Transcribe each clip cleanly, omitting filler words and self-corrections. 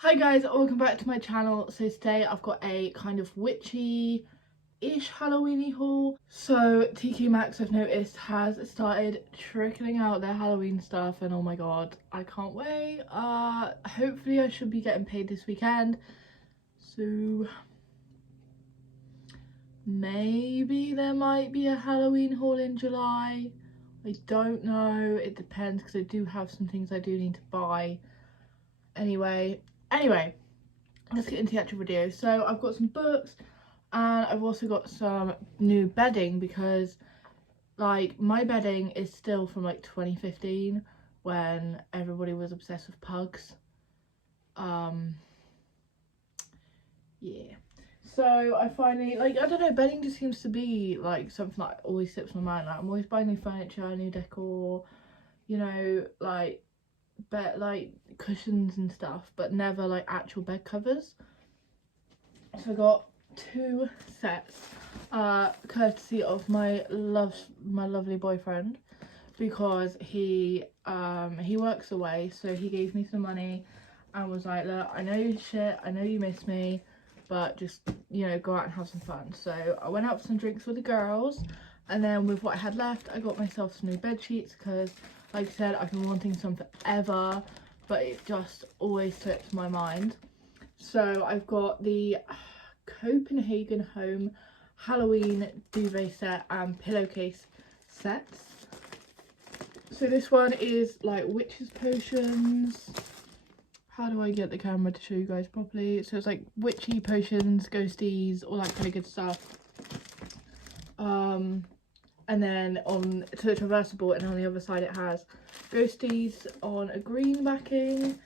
Hi guys, welcome back to my channel. So today I've got a kind of witchy-ish Halloweeny haul. So tkmaxx, I've noticed, has started trickling out their Halloween stuff, and oh my god, I can't wait. Hopefully I should be getting paid this weekend, so maybe there might be a Halloween haul in July. I don't know, it depends, because I do have some things I do need to buy. Anyway, let's get into the actual video. So I've got some books and I've also got some new bedding, because like my bedding is still from like 2015 when everybody was obsessed with pugs. Yeah, so I finally, like, I don't know, bedding just seems to be like something that always slips my mind. Like I'm always buying new furniture, new decor, you know, like bed, like cushions and stuff, but never like actual bed covers. So I got two sets, courtesy of my lovely boyfriend, because he works away, so he gave me some money and was like, look, I know you shit, I know you miss me, but just, you know, go out and have some fun. So I went out for some drinks with the girls, and then with what I had left I got myself some new bed sheets, because like I said, I've been wanting some forever, but it just always slips my mind. So I've got the Copenhagen Home Halloween duvet set and pillowcase sets. So this one is like witches potions. How do I get the camera to show you guys properly? So it's like witchy potions, ghosties, all that kind of good stuff. And then so it's reversible, and on the other side it has ghosties on a green backing.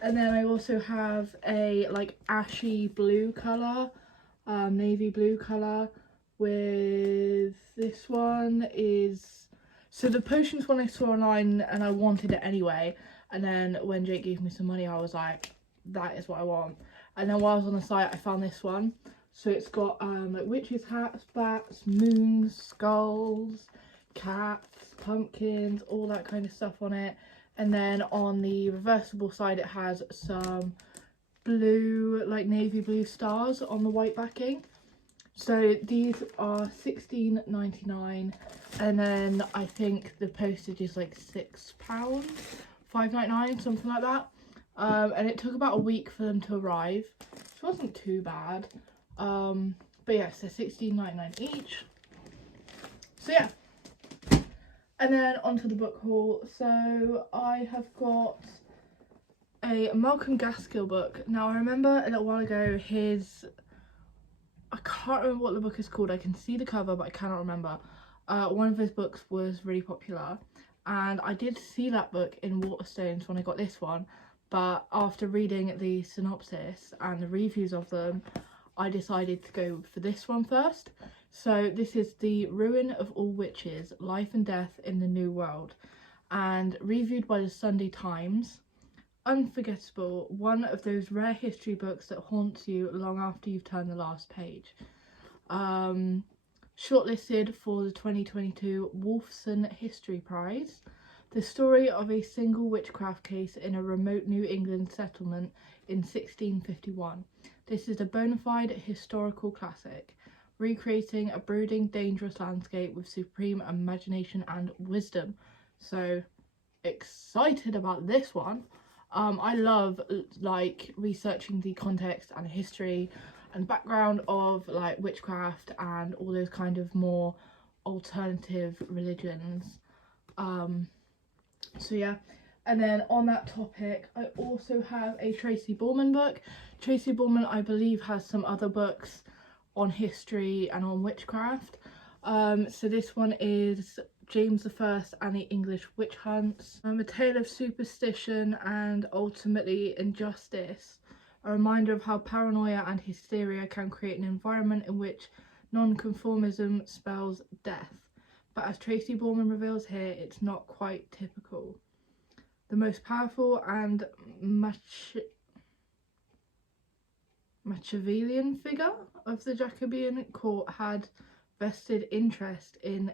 And then I also have a like ashy blue colour, navy blue colour, with this one is, so the potions one I saw online and I wanted it anyway, and then when Jake gave me some money I was like, that is what I want. And then while I was on the site I found this one. So it's got like witches hats, bats, moons, skulls, cats, pumpkins, all that kind of stuff on it. And then on the reversible side it has some blue, like navy blue stars on the white backing. So these are £16.99, and then I think the postage is like £6, £5.99, something like that. And it took about a week for them to arrive, which wasn't too bad. But yeah, so £16.99 each. So yeah, and then onto the book haul. So I have got a Malcolm Gaskill book. Now I remember a little while ago I can't remember what the book is called. I can see the cover but I cannot remember. One of his books was really popular, and I did see that book in Waterstones when I got this one, but after reading the synopsis and the reviews of them I decided to go for this one first. So this is The Ruin of All Witches, Life and Death in the New World, and reviewed by the Sunday Times. Unforgettable, one of those rare history books that haunts you long after you've turned the last page. Shortlisted for the 2022 Wolfson History Prize. The story of a single witchcraft case in a remote New England settlement in 1651. This is a bona fide historical classic, recreating a brooding, dangerous landscape with supreme imagination and wisdom. So excited about this one. I love like researching the context and history and background of like witchcraft and all those kind of more alternative religions. So yeah, and then on that topic I also have a Tracy Borman book. Tracy Borman, I believe, has some other books on history and on witchcraft. So this one is James I and the English Witch Hunts, a tale of superstition and ultimately injustice, a reminder of how paranoia and hysteria can create an environment in which non-conformism spells death. But as Tracy Borman reveals here, it's not quite typical. The most powerful and Machiavellian figure of the Jacobean court had vested interest in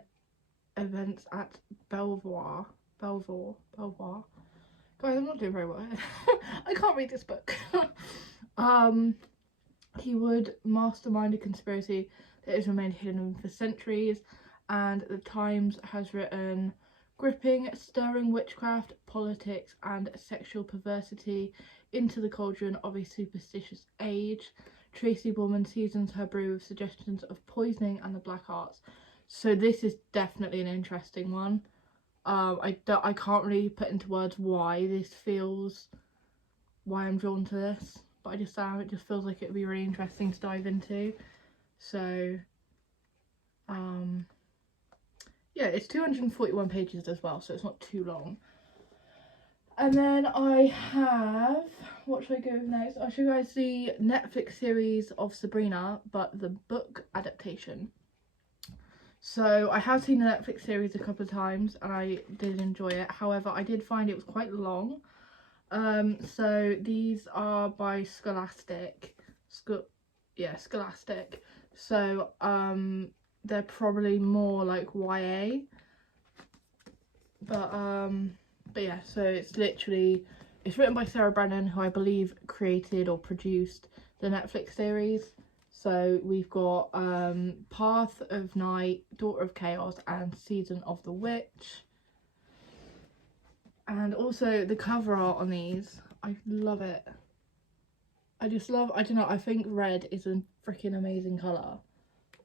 events at Belvoir. Guys, I'm not doing very well. I can't read this book. He would mastermind a conspiracy that has remained hidden for centuries, and the Times has written, gripping, stirring witchcraft, politics and sexual perversity into the cauldron of a superstitious age. Tracy Borman seasons her brew with suggestions of poisoning and the black arts. So this is definitely an interesting one. I can't really put into words why I'm drawn to this, but I just am. It just feels like it would be really interesting to dive into. So yeah, it's 241 pages as well, so it's not too long. And then I have, what should I go with next? I'll show you guys the Netflix series of Sabrina, but the book adaptation. So I have seen the Netflix series a couple of times and I did enjoy it. However, I did find it was quite long. So these are by Scholastic. Scholastic. So they're probably more like YA. But yeah, so it's written by Sarah Brennan, who I believe created or produced the Netflix series. So we've got Path of Night, Daughter of Chaos and Season of the Witch. And also the cover art on these, I love it. I don't know, I think red is a freaking amazing colour.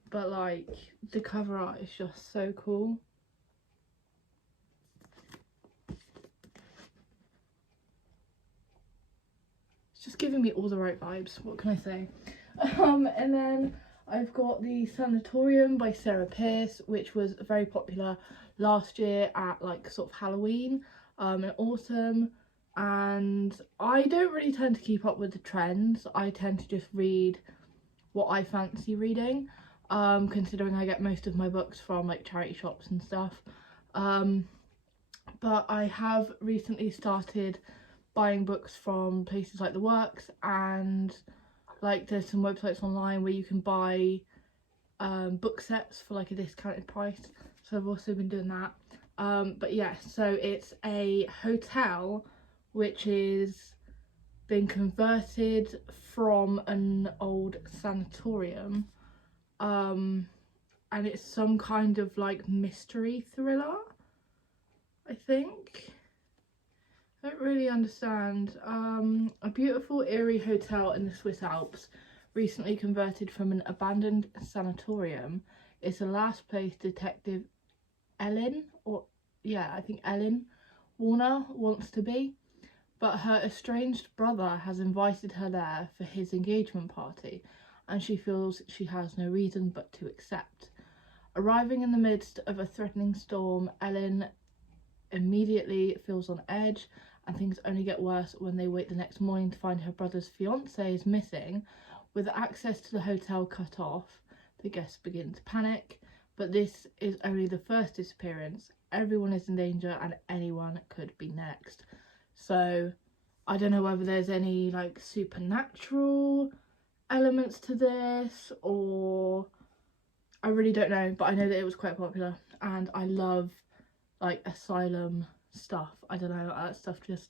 But like, the cover art is just so cool. It's just giving me all the right vibes, what can I say? And then I've got the Sanatorium by Sarah Pierce, which was very popular last year at like sort of Halloween in autumn, and I don't really tend to keep up with the trends. I tend to just read what I fancy reading, considering I get most of my books from like charity shops and stuff. But I have recently started buying books from places like The Works, and like there's some websites online where you can buy book sets for like a discounted price, so I've also been doing that. But yeah, so it's a hotel which is been converted from an old sanatorium, and it's some kind of like mystery thriller, I think. I don't really understand. A beautiful eerie hotel in the Swiss Alps, recently converted from an abandoned sanatorium, is the last place Detective Ellen Warner wants to be, but her estranged brother has invited her there for his engagement party, and she feels she has no reason but to accept. Arriving in the midst of a threatening storm, Ellen immediately feels on edge, and things only get worse when they wake the next morning to find her brother's fiancée is missing. With access to the hotel cut off, the guests begin to panic, but this is only the first disappearance. Everyone is in danger and anyone could be next. So I don't know whether there's any like supernatural elements to this, or I really don't know, but I know that it was quite popular and I love like asylum stuff. I don't know, that stuff just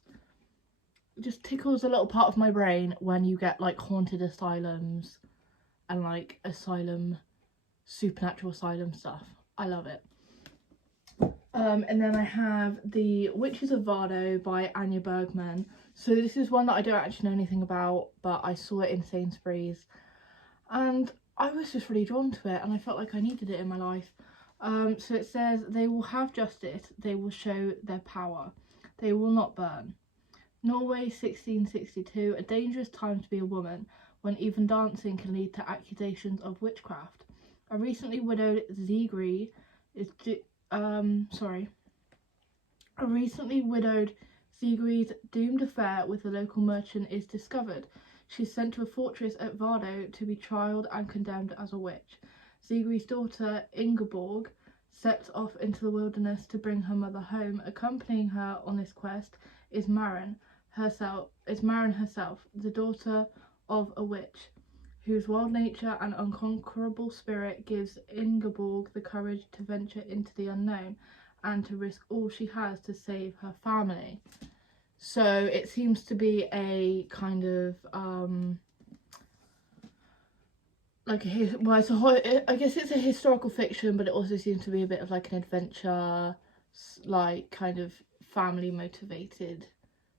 tickles a little part of my brain when you get like haunted asylums and like supernatural asylum stuff. I love it. And then I have The Witches of Vardo by Anya Bergman. So this is one that I don't actually know anything about, but I saw it in Sainsbury's and I was just really drawn to it and I felt like I needed it in my life. So it says, they will have justice, they will show their power, they will not burn. Norway 1662, a dangerous time to be a woman, when even dancing can lead to accusations of witchcraft. A recently widowed Sigrid Sigrid's doomed affair with a local merchant is discovered. She's sent to a fortress at Vardo to be trialled and condemned as a witch. Sigrid's daughter Ingeborg sets off into the wilderness to bring her mother home. Accompanying her on this quest is Maren herself, the daughter of a witch, whose wild nature and unconquerable spirit gives Ingeborg the courage to venture into the unknown and to risk all she has to save her family. So it seems to be a kind of like I guess it's a historical fiction, but it also seems to be a bit of like an adventure, like kind of family motivated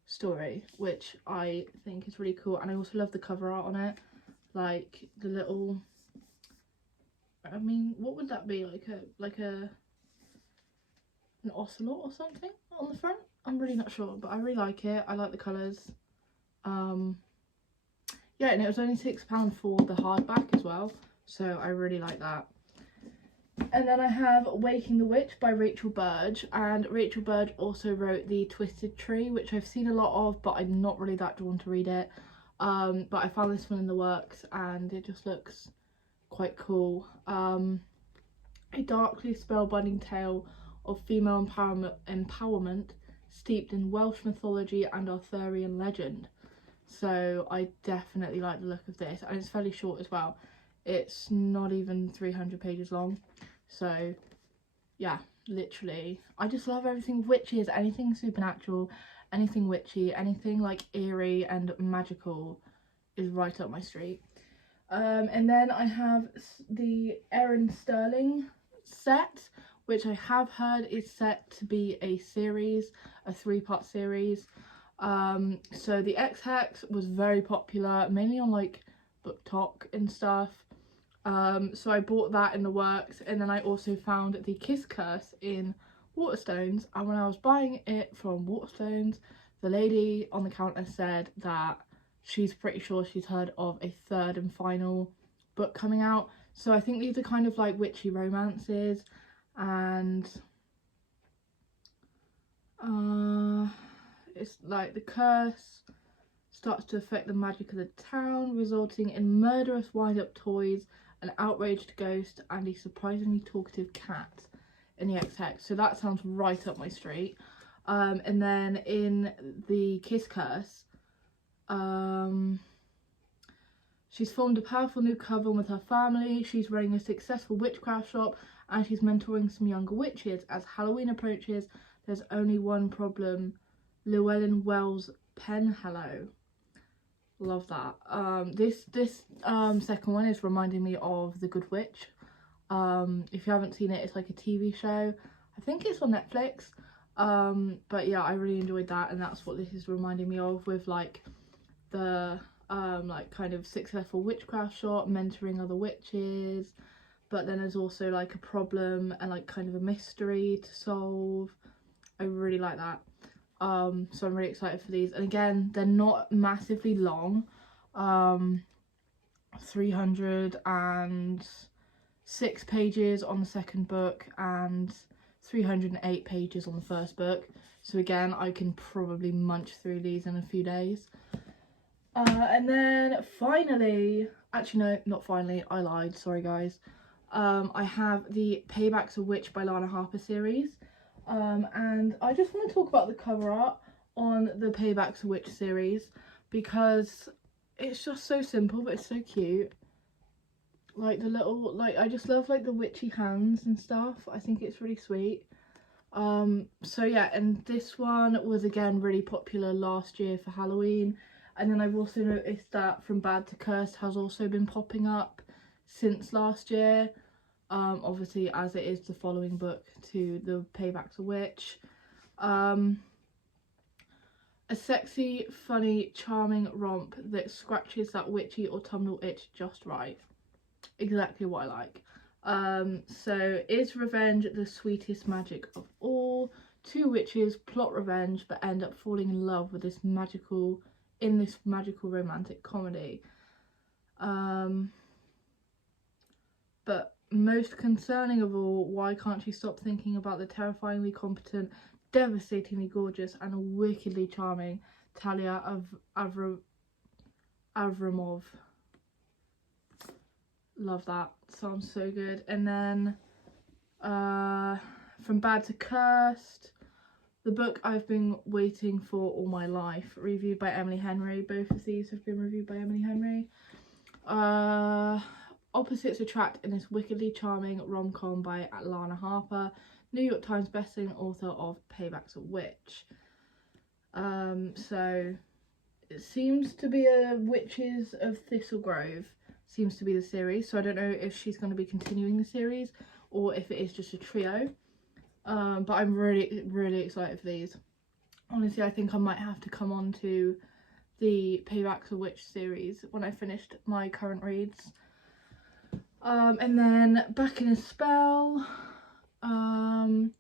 story, which I think is really cool. And I also love the cover art on it, like the little, I mean, what would that be, like an ocelot or something on the front? I'm really not sure, but I really like it. I like the colours. Yeah, and it was only £6 for the hardback as well, so I really like that. And then I have Waking the Witch by Rachel Burge, and Rachel Burge also wrote The Twisted Tree, which I've seen a lot of, but I'm not really that drawn to read it. But I found this one in the works and it just looks quite cool. A darkly spellbinding tale of female empowerment steeped in Welsh mythology and Arthurian legend. So I definitely like the look of this, and it's fairly short as well. It's not even 300 pages long, so yeah, literally I just love everything witchy. Anything supernatural, anything witchy, anything like eerie and magical is right up my street. And then I have the Erin Sterling set, which I have heard is set to be a series, a 3-part series. So the X-Hex was very popular, mainly on like BookTok and stuff. So I bought that in the works, and then I also found the Kiss Curse in Waterstones, and when I was buying it from Waterstones, the lady on the counter said that she's pretty sure she's heard of a 3rd and final book coming out. So I think these are kind of like witchy romances, and it's like the curse starts to affect the magic of the town, resulting in murderous wind-up toys, an outraged ghost, and a surprisingly talkative cat in the X-Hex. So that sounds right up my street. And then in the Kiss Curse, she's formed a powerful new coven with her family. She's running a successful witchcraft shop, and she's mentoring some younger witches. As Halloween approaches, there's only one problem: Llewellyn Wells' Penhallow. Love that. This second one is reminding me of The Good Witch. If you haven't seen it, it's like a TV show. I think it's on Netflix. But yeah, I really enjoyed that, and that's what this is reminding me of, with like the like kind of successful witchcraft shop, mentoring other witches, but then there's also like a problem and like kind of a mystery to solve. I really like that. So I'm really excited for these, and again, they're not massively long. 306 pages on the second book and 308 pages on the first book, so again, I can probably munch through these in a few days. And then finally, actually no, not finally, I lied, sorry guys. I have the Payback's a Witch by Lana Harper series. And I just want to talk about the cover art on the Payback's a Witch series, because it's just so simple but it's so cute. Like the little, like, I just love like the witchy hands and stuff. I think it's really sweet. So yeah, and this one was again really popular last year for Halloween, and then I've also noticed that From Bad to Cursed has also been popping up since last year. Obviously, as it is the following book to the Payback's a Witch. A sexy, funny, charming romp that scratches that witchy autumnal itch just right. Exactly what I like. So is revenge the sweetest magic of all? 2 witches plot revenge but end up falling in love with this magical romantic comedy. But most concerning of all, why can't she stop thinking about the terrifyingly competent, devastatingly gorgeous, and wickedly charming Talia Avramov? Love that. Sounds so good. And then From Bad to Cursed, the book I've been waiting for all my life, reviewed by Emily Henry. Both of these have been reviewed by Emily Henry. Opposites attract in this wickedly charming rom-com by Lana Harper, New York Times bestselling author of Payback's a Witch. So it seems to be a Witches of Thistlegrove seems to be the series, so I don't know if she's going to be continuing the series or if it is just a trio. But I'm really excited for these. Honestly, I think I might have to come on to the Payback's a Witch series when I finished my current reads. And then Back in a Spell. An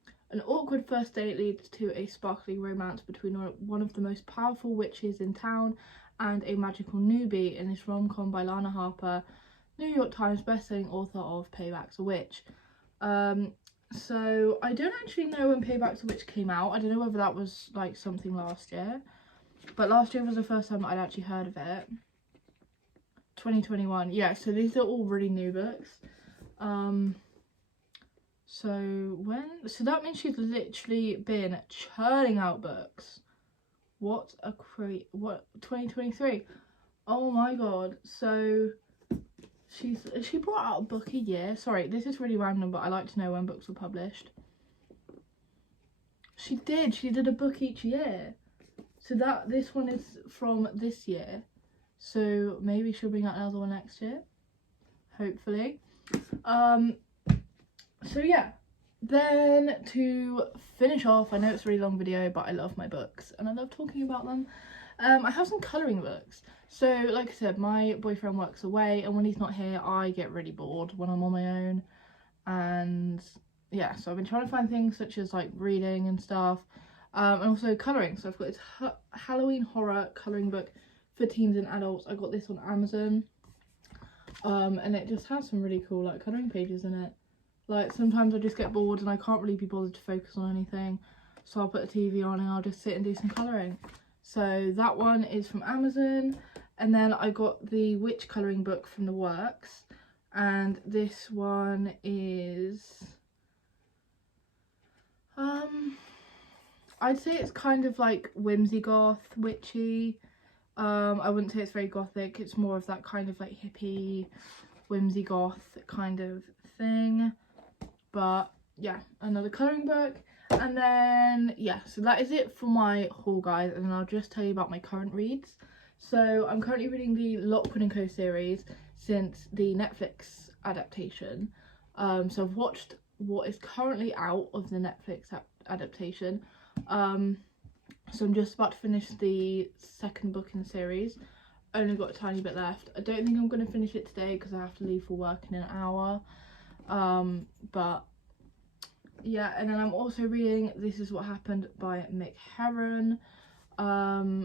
awkward first date leads to a sparkling romance between one of the most powerful witches in town and a magical newbie in this rom-com by Lana Harper, New York Times bestselling author of Payback's a Witch. So I don't actually know when Payback's a Witch came out. I don't know whether that was like something last year, but last year was the first time I'd actually heard of it. 2021, yeah, so these are all really new books. So that means she's literally been churning out books. What 2023? Oh my god. So she brought out a book a year. Sorry, this is really random, but I like to know when books were published. She did a book each year. So this one is from this year. So maybe she'll bring out another one next year. Hopefully. So yeah. Then to finish off, I know it's a really long video, but I love my books and I love talking about them. I have some colouring books. So like I said, my boyfriend works away, and when he's not here I get really bored when I'm on my own. And yeah, so I've been trying to find things such as like reading and stuff, and also colouring. So I've got this Halloween horror colouring book for teens and adults. I got this on Amazon, and it just has some really cool like colouring pages in it. Like sometimes I just get bored and I can't really be bothered to focus on anything, so I'll put the TV on and I'll just sit and do some colouring. So that one is from Amazon. And then I got the witch colouring book from the Works, and this one is I'd say it's kind of like whimsy goth witchy. I wouldn't say it's very gothic, it's more of that kind of like hippie whimsy goth kind of thing. But yeah, another colouring book. And then yeah, so that is it for my haul, guys, and then I'll just tell you about my current reads. So I'm currently reading the Lockwood & Co series since the Netflix adaptation. So I've watched what is currently out of the Netflix adaptation. So I'm just about to finish the second book in the series. Only got a tiny bit left. I don't think I'm going to finish it today because I have to leave for work in an hour. But yeah, and then I'm also reading This Is What Happened by Mick Herron,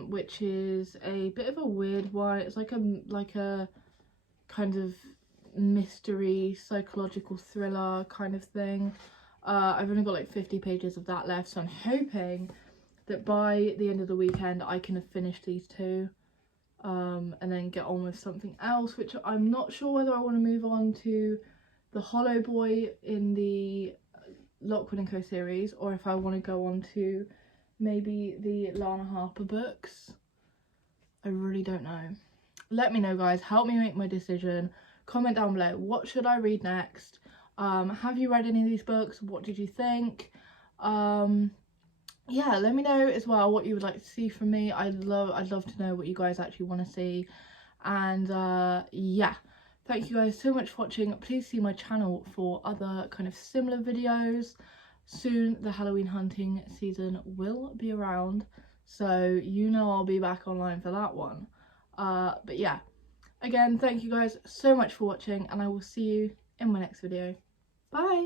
which is a bit of a weird one. It's like a kind of mystery psychological thriller kind of thing. I've only got like 50 pages of that left, so I'm hoping that by the end of the weekend I can have finished these two, and then get on with something else, which I'm not sure whether I want to move on to the Hollow Boy in the Lockwood & Co series, or if I want to go on to maybe the Lana Harper books. I really don't know. Let me know, guys. Help me make my decision. Comment down below, what should I read next? Have you read any of these books? What did you think? Yeah, let me know as well what you would like to see from me. I'd love to know what you guys actually want to see. And yeah, thank you guys so much for watching. Please see my channel for other kind of similar videos. Soon the Halloween hunting season will be around, so you know I'll be back online for that one. But yeah, again, thank you guys so much for watching, and I will see you in my next video. Bye!